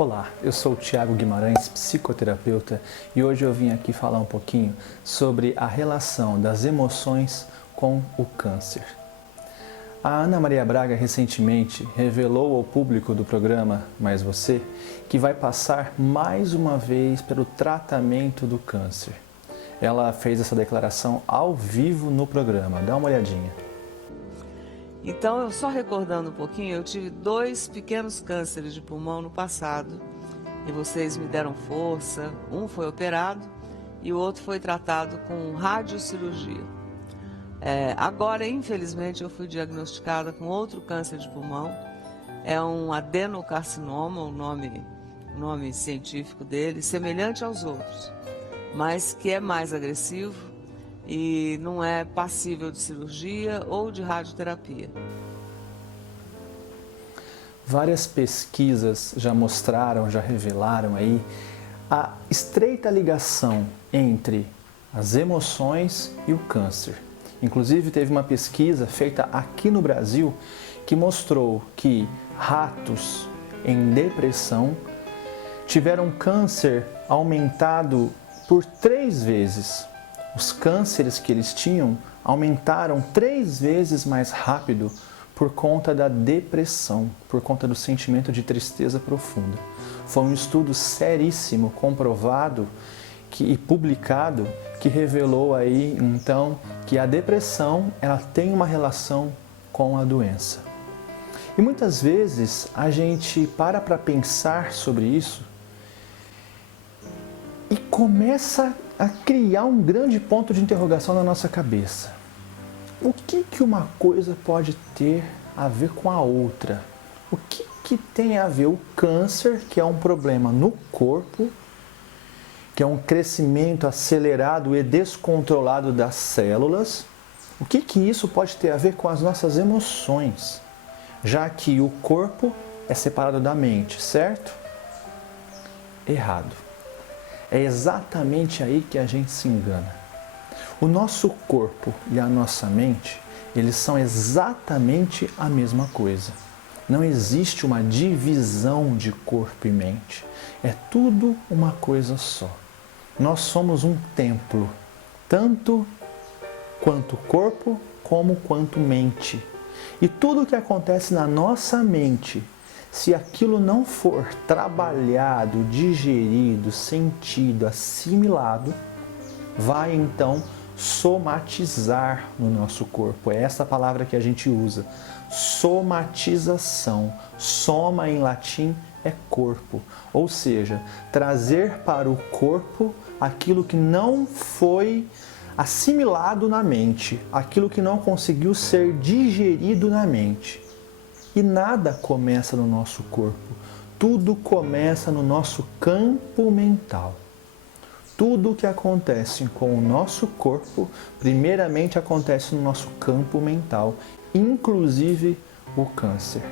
Olá, eu sou o Thiago Guimarães, psicoterapeuta, e hoje eu vim aqui falar um pouquinho sobre a relação das emoções com o câncer. A Ana Maria Braga recentemente revelou ao público do programa Mais Você que vai passar mais uma vez pelo tratamento do câncer. Ela fez essa declaração ao vivo no programa, dá uma olhadinha. Então, eu só recordando um pouquinho, eu tive 2 pequenos cânceres de pulmão no passado e vocês me deram força. Um foi operado e o outro foi tratado com radiocirurgia. Agora, infelizmente, eu fui diagnosticada com outro câncer de pulmão. É um adenocarcinoma, o nome científico dele, semelhante aos outros, mas que é mais agressivo e não é passível de cirurgia ou de radioterapia. Várias pesquisas já mostraram, já revelaram aí a estreita ligação entre as emoções e o câncer. Inclusive teve uma pesquisa feita aqui no Brasil que mostrou que ratos em depressão tiveram câncer aumentado por 3 vezes. Os cânceres que eles tinham aumentaram 3 vezes mais rápido por conta da depressão, por conta do sentimento de tristeza profunda. Foi um estudo seríssimo, comprovado e publicado, que revelou aí então que a depressão ela tem uma relação com a doença. E muitas vezes a gente para pensar sobre isso e começa a criar um grande ponto de interrogação na nossa cabeça. O que uma coisa pode ter a ver com a outra? O que tem a ver o câncer, que é um problema no corpo, que é um crescimento acelerado e descontrolado das células? O que isso pode ter a ver com as nossas emoções? Já que o corpo é separado da mente, certo? Errado. É exatamente aí que a gente se engana. O nosso corpo e a nossa mente, eles são exatamente a mesma coisa. Não existe uma divisão de corpo e mente. É tudo uma coisa só. Nós somos um templo, tanto quanto corpo como quanto mente. E tudo o que acontece na nossa mente, se aquilo não for trabalhado, digerido, sentido, assimilado, vai então somatizar no nosso corpo. É essa palavra que a gente usa, somatização. Soma em latim é corpo, ou seja, trazer para o corpo aquilo que não foi assimilado na mente, aquilo que não conseguiu ser digerido na mente. E nada começa no nosso corpo, tudo começa no nosso campo mental. Tudo o que acontece com o nosso corpo, primeiramente acontece no nosso campo mental, inclusive o câncer.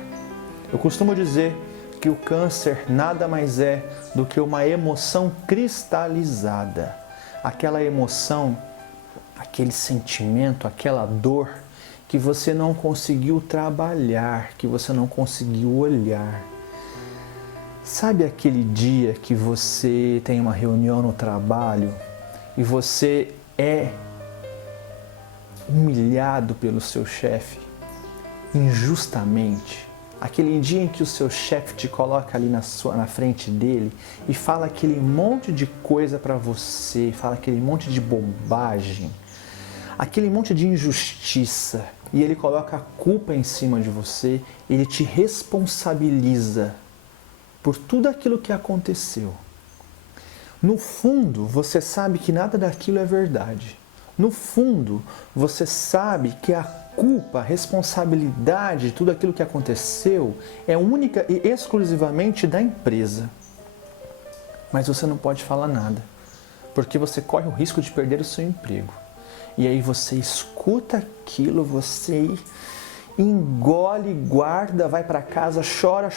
Eu costumo dizer que o câncer nada mais é do que uma emoção cristalizada. Aquela emoção, aquele sentimento, aquela dor que você não conseguiu trabalhar, que você não conseguiu olhar. Sabe aquele dia que você tem uma reunião no trabalho e você é humilhado pelo seu chefe injustamente? Aquele dia em que o seu chefe te coloca ali na frente dele e fala aquele monte de coisa para você, fala aquele monte de bobagem, aquele monte de injustiça, e ele coloca a culpa em cima de você, ele te responsabiliza por tudo aquilo que aconteceu. No fundo, você sabe que nada daquilo é verdade. No fundo, você sabe que a culpa, a responsabilidade de tudo aquilo que aconteceu é única e exclusivamente da empresa. Mas você não pode falar nada, porque você corre o risco de perder o seu emprego. E aí você escuta aquilo, você engole, guarda, vai para casa, chora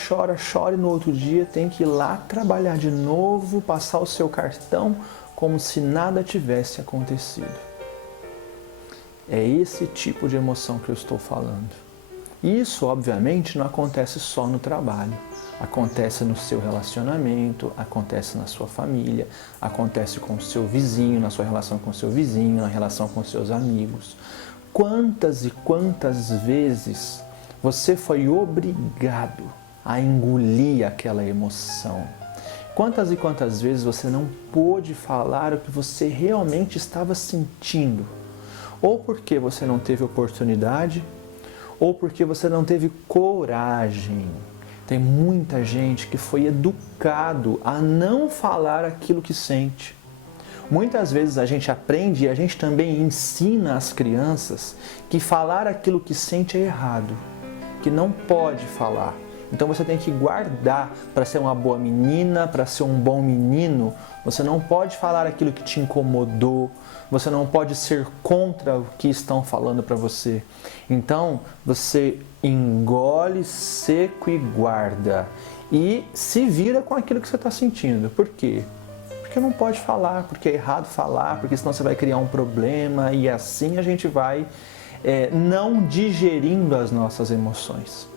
e no outro dia tem que ir lá trabalhar de novo, passar o seu cartão como se nada tivesse acontecido. É esse tipo de emoção que eu estou falando. Isso, obviamente, não acontece só no trabalho. Acontece no seu relacionamento, acontece na sua família, acontece com o seu vizinho, na sua relação com o seu vizinho, na relação com seus amigos. Quantas e quantas vezes você foi obrigado a engolir aquela emoção? Quantas e quantas vezes você não pôde falar o que você realmente estava sentindo? Ou porque você não teve oportunidade, ou porque você não teve coragem. Tem muita gente que foi educado a não falar aquilo que sente. Muitas vezes a gente aprende e a gente também ensina as crianças que falar aquilo que sente é errado, que não pode falar. Então você tem que guardar para ser uma boa menina, para ser um bom menino. Você não pode falar aquilo que te incomodou, você não pode ser contra o que estão falando para você. Então você engole seco e guarda e se vira com aquilo que você está sentindo. Por quê? Porque não pode falar, porque é errado falar, porque senão você vai criar um problema e assim a gente vai não digerindo as nossas emoções.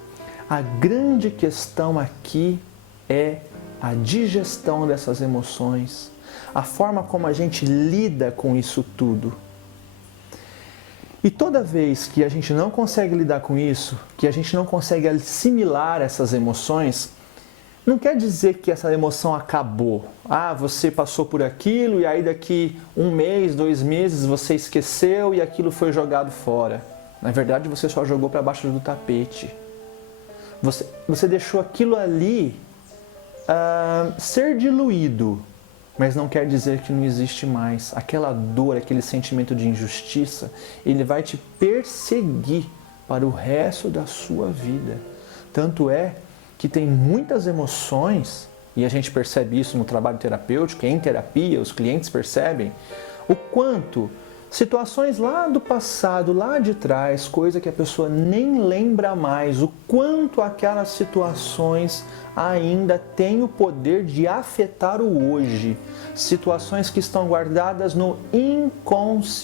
A grande questão aqui é a digestão dessas emoções, a forma como a gente lida com isso tudo. E toda vez que a gente não consegue lidar com isso, que a gente não consegue assimilar essas emoções, não quer dizer que essa emoção acabou. Ah, você passou por aquilo e aí daqui 1 mês, 2 meses você esqueceu e aquilo foi jogado fora. Na verdade, você só jogou para baixo do tapete. Você deixou aquilo ali ser diluído, mas não quer dizer que não existe mais. Aquela dor, aquele sentimento de injustiça, ele vai te perseguir para o resto da sua vida. Tanto é que tem muitas emoções, e a gente percebe isso no trabalho terapêutico, em terapia, os clientes percebem, o quanto situações lá do passado, lá de trás, coisa que a pessoa nem lembra mais, o quanto aquelas situações ainda têm o poder de afetar o hoje. Situações que estão guardadas no inconsciente.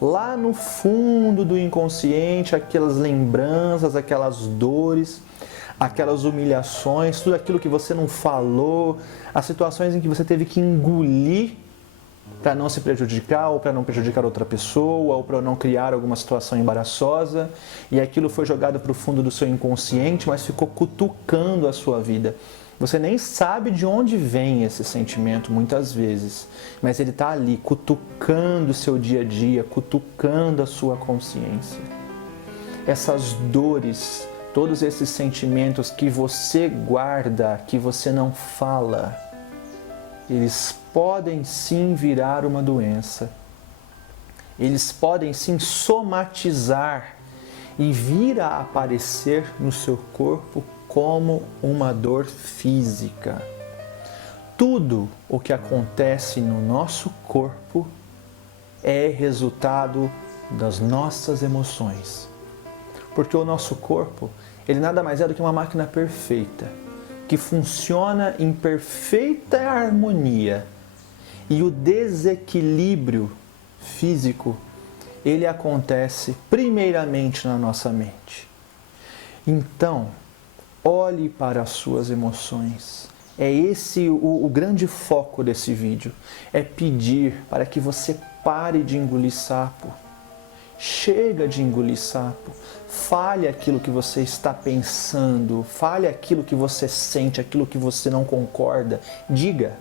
Lá no fundo do inconsciente, aquelas lembranças, aquelas dores, aquelas humilhações, tudo aquilo que você não falou, as situações em que você teve que engolir para não se prejudicar ou para não prejudicar outra pessoa ou para não criar alguma situação embaraçosa e aquilo foi jogado para o fundo do seu inconsciente, mas ficou cutucando a sua vida. Você nem sabe de onde vem esse sentimento muitas vezes, mas ele está ali cutucando o seu dia a dia, cutucando a sua consciência. Essas dores, todos esses sentimentos que você guarda, que você não fala, eles podem sim virar uma doença. Eles podem sim somatizar e vir a aparecer no seu corpo como uma dor física. Tudo o que acontece no nosso corpo é resultado das nossas emoções. Porque o nosso corpo, ele nada mais é do que uma máquina perfeita, que funciona em perfeita harmonia. E o desequilíbrio físico, ele acontece primeiramente na nossa mente. Então, olhe para as suas emoções. É esse o grande foco desse vídeo. É pedir para que você pare de engolir sapo. Chega de engolir sapo. Fale aquilo que você está pensando. Fale aquilo que você sente, aquilo que você não concorda. Diga.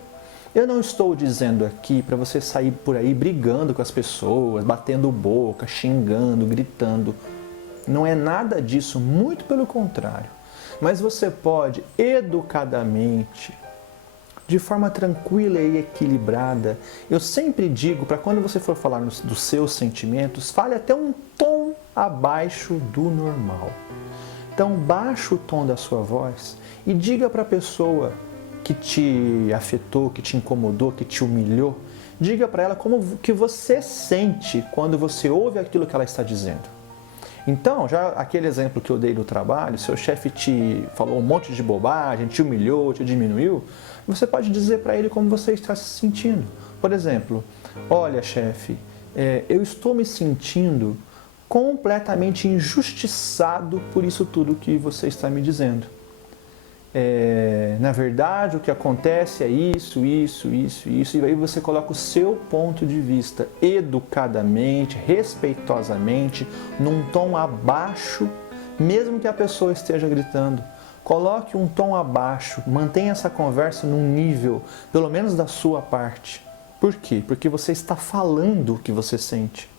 Eu não estou dizendo aqui para você sair por aí brigando com as pessoas, batendo boca, xingando, gritando. Não é nada disso, muito pelo contrário. Mas você pode, educadamente, de forma tranquila e equilibrada, eu sempre digo para quando você for falar dos seus sentimentos, fale até um tom abaixo do normal. Então, baixe o tom da sua voz e diga para a pessoa que te afetou, que te incomodou, que te humilhou, diga para ela como que você sente quando você ouve aquilo que ela está dizendo. Então, já aquele exemplo que eu dei do trabalho, seu chefe te falou um monte de bobagem, te humilhou, te diminuiu, você pode dizer para ele como você está se sentindo. Por exemplo, olha chefe, eu estou me sentindo completamente injustiçado por isso tudo que você está me dizendo. Na verdade, o que acontece é isso, e aí você coloca o seu ponto de vista educadamente, respeitosamente, num tom abaixo, mesmo que a pessoa esteja gritando. Coloque um tom abaixo, mantenha essa conversa num nível, pelo menos da sua parte. Por quê? Porque você está falando o que você sente.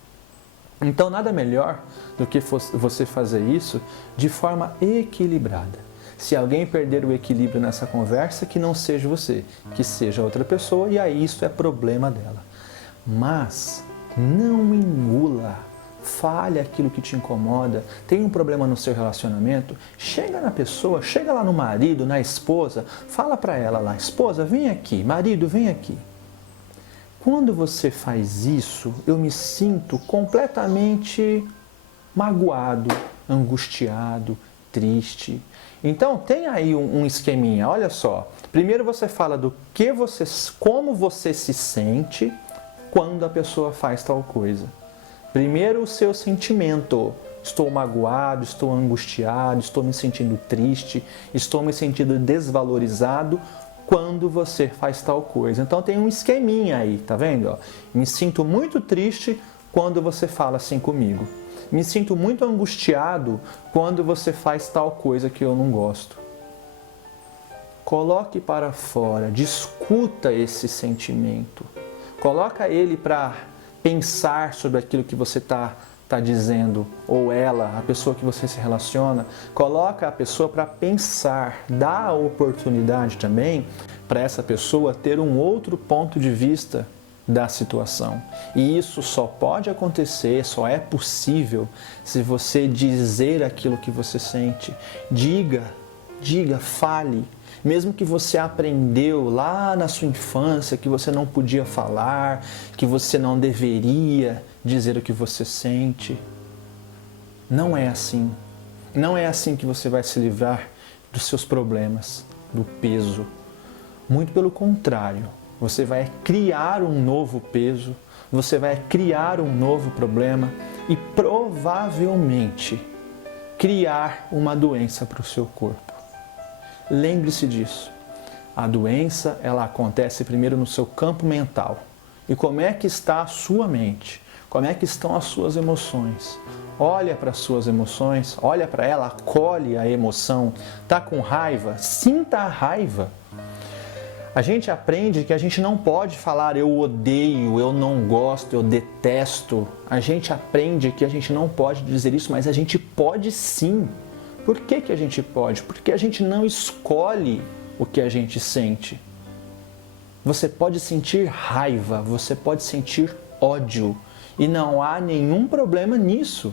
Então, nada melhor do que você fazer isso de forma equilibrada. Se alguém perder o equilíbrio nessa conversa, que não seja você, que seja outra pessoa, e aí isso é problema dela. Mas não engula, fale aquilo que te incomoda, tem um problema no seu relacionamento, chega na pessoa, chega lá no marido, na esposa, fala para ela lá, esposa, vem aqui, marido, vem aqui. Quando você faz isso, eu me sinto completamente magoado, angustiado, triste. Então tem aí um esqueminha, olha só. Primeiro você fala como você se sente quando a pessoa faz tal coisa. Primeiro o seu sentimento. Estou magoado, estou angustiado, estou me sentindo triste, estou me sentindo desvalorizado quando você faz tal coisa. Então tem um esqueminha aí, tá vendo? Me sinto muito triste quando você fala assim comigo. Me sinto muito angustiado quando você faz tal coisa que eu não gosto. Coloque para fora, discuta esse sentimento. Coloca ele para pensar sobre aquilo que você está dizendo, ou ela, a pessoa que você se relaciona. Coloca a pessoa para pensar, dá a oportunidade também para essa pessoa ter um outro ponto de vista da situação. E isso só pode acontecer, só é possível se você dizer aquilo que você sente. Diga, fale. Mesmo que você aprendeu lá na sua infância que você não podia falar, que você não deveria dizer o que você sente. Não é assim. Não é assim que você vai se livrar dos seus problemas, do peso. Muito pelo contrário. Você vai criar um novo peso, você vai criar um novo problema e provavelmente criar uma doença para o seu corpo. Lembre-se disso. A doença, ela acontece primeiro no seu campo mental. E como é que está a sua mente? Como é que estão as suas emoções? Olha para as suas emoções, olha para ela, acolhe a emoção. Está com raiva? Sinta a raiva. A gente aprende que a gente não pode falar eu odeio, eu não gosto, eu detesto. A gente aprende que a gente não pode dizer isso, mas a gente pode sim. Por que a gente pode? Porque a gente não escolhe o que a gente sente. Você pode sentir raiva, você pode sentir ódio e não há nenhum problema nisso.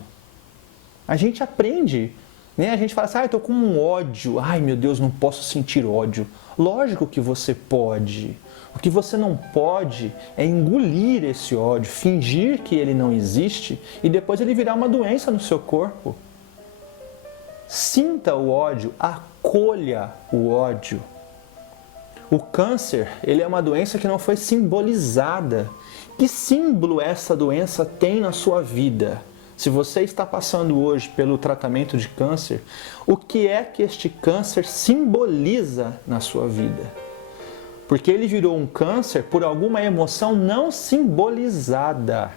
A gente aprende, né? A gente fala assim, eu estou com um ódio, ai meu Deus, não posso sentir ódio. Lógico que você pode. O que você não pode é engolir esse ódio, fingir que ele não existe e depois ele virar uma doença no seu corpo. Sinta o ódio, acolha o ódio. O câncer, ele é uma doença que não foi simbolizada. Que símbolo essa doença tem na sua vida? Se você está passando hoje pelo tratamento de câncer, o que é que este câncer simboliza na sua vida? Porque ele virou um câncer por alguma emoção não simbolizada.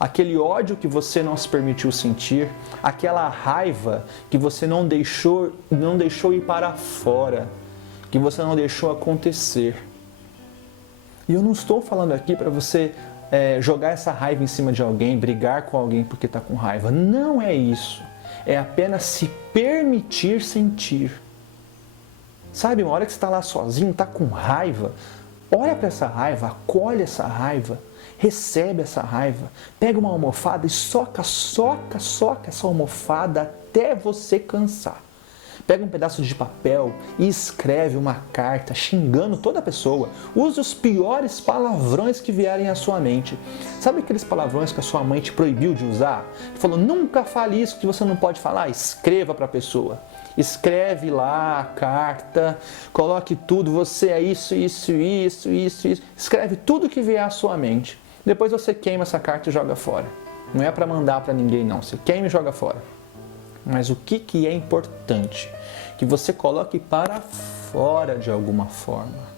Aquele ódio que você não se permitiu sentir, aquela raiva que você não deixou ir para fora, que você não deixou acontecer. E eu não estou falando aqui para você jogar essa raiva em cima de alguém, brigar com alguém porque está com raiva. Não é isso. É apenas se permitir sentir. Sabe, uma hora que você está lá sozinho, está com raiva, olha para essa raiva, acolhe essa raiva, recebe essa raiva, pega uma almofada e soca essa almofada até você cansar. Pega um pedaço de papel e escreve uma carta xingando toda a pessoa. Use os piores palavrões que vierem à sua mente. Sabe aqueles palavrões que a sua mãe te proibiu de usar? Falou, nunca fale isso que você não pode falar. Escreva para a pessoa. Escreve lá a carta, coloque tudo, você é isso. Escreve tudo que vier à sua mente. Depois você queima essa carta e joga fora. Não é para mandar para ninguém não. Você quer me joga fora. Mas o que é importante? Que você coloque para fora de alguma forma.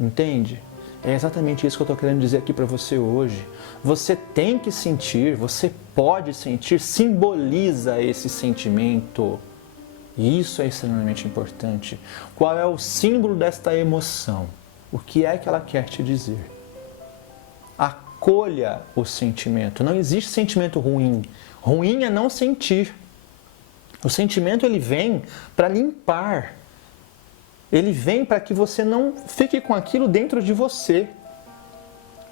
Entende? É exatamente isso que eu estou querendo dizer aqui para você hoje. Você tem que sentir, você pode sentir, simboliza esse sentimento. E isso é extremamente importante. Qual é o símbolo desta emoção? O que é que ela quer te dizer? Acolha o sentimento. Não existe sentimento ruim. Ruim é não sentir. O sentimento ele vem para limpar. Ele vem para que você não fique com aquilo dentro de você,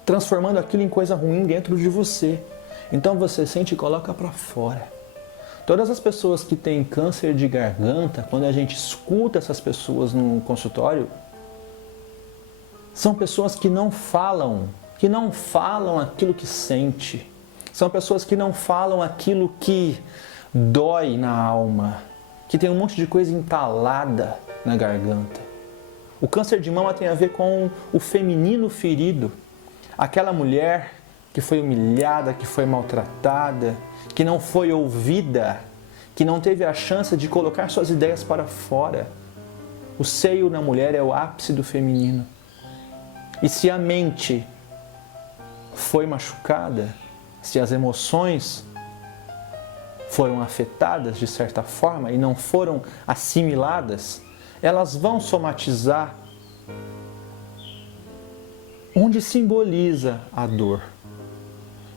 transformando aquilo em coisa ruim dentro de você. Então você sente e coloca para fora. Todas as pessoas que têm câncer de garganta, quando a gente escuta essas pessoas no consultório, são pessoas que não falam aquilo que sente. São pessoas que não falam aquilo que dói na alma, que tem um monte de coisa entalada na garganta. O câncer de mama tem a ver com o feminino ferido. Aquela mulher que foi humilhada, que foi maltratada, que não foi ouvida, que não teve a chance de colocar suas ideias para fora. O seio na mulher é o ápice do feminino. E se a mente foi machucada, se as emoções foram afetadas de certa forma e não foram assimiladas, elas vão somatizar onde simboliza a dor.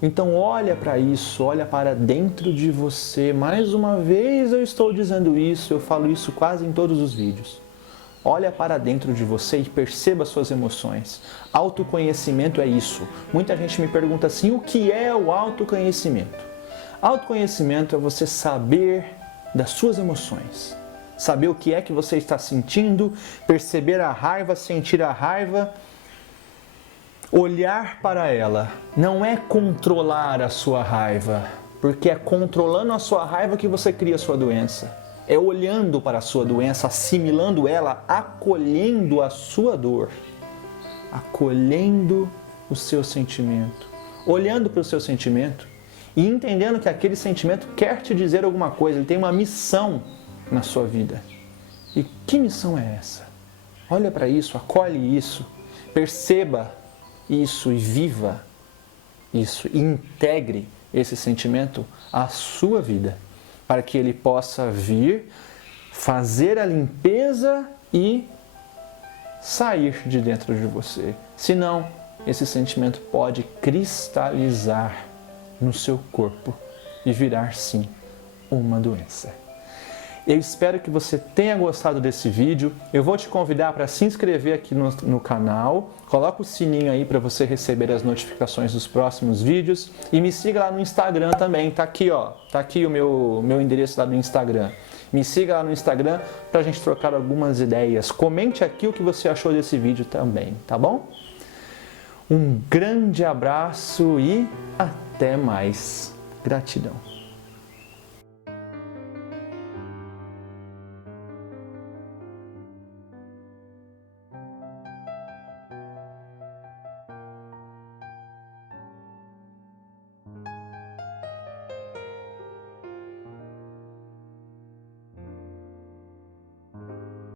Então olha para isso, olha para dentro de você. Mais uma vez eu estou dizendo isso, eu falo isso quase em todos os vídeos. Olha para dentro de você e perceba suas emoções. Autoconhecimento é isso. Muita gente me pergunta assim, o que é o autoconhecimento? Autoconhecimento é você saber das suas emoções. Saber o que é que você está sentindo, perceber a raiva, sentir a raiva, olhar para ela. Não é controlar a sua raiva, porque é controlando a sua raiva que você cria a sua doença. É olhando para a sua doença, assimilando ela, acolhendo a sua dor, acolhendo o seu sentimento, olhando para o seu sentimento e entendendo que aquele sentimento quer te dizer alguma coisa, ele tem uma missão na sua vida. E que missão é essa? Olha para isso, acolhe isso, perceba isso e viva isso, e integre esse sentimento à sua vida, para que ele possa vir, fazer a limpeza e sair de dentro de você. Senão, esse sentimento pode cristalizar no seu corpo e virar, sim, uma doença. Eu espero que você tenha gostado desse vídeo. Eu vou te convidar para se inscrever aqui no canal. Coloca o sininho aí para você receber as notificações dos próximos vídeos. E me siga lá no Instagram também. Tá aqui, ó. Tá aqui o meu endereço lá no Instagram. Me siga lá no Instagram para a gente trocar algumas ideias. Comente aqui o que você achou desse vídeo também, tá bom? Um grande abraço e até mais. Gratidão.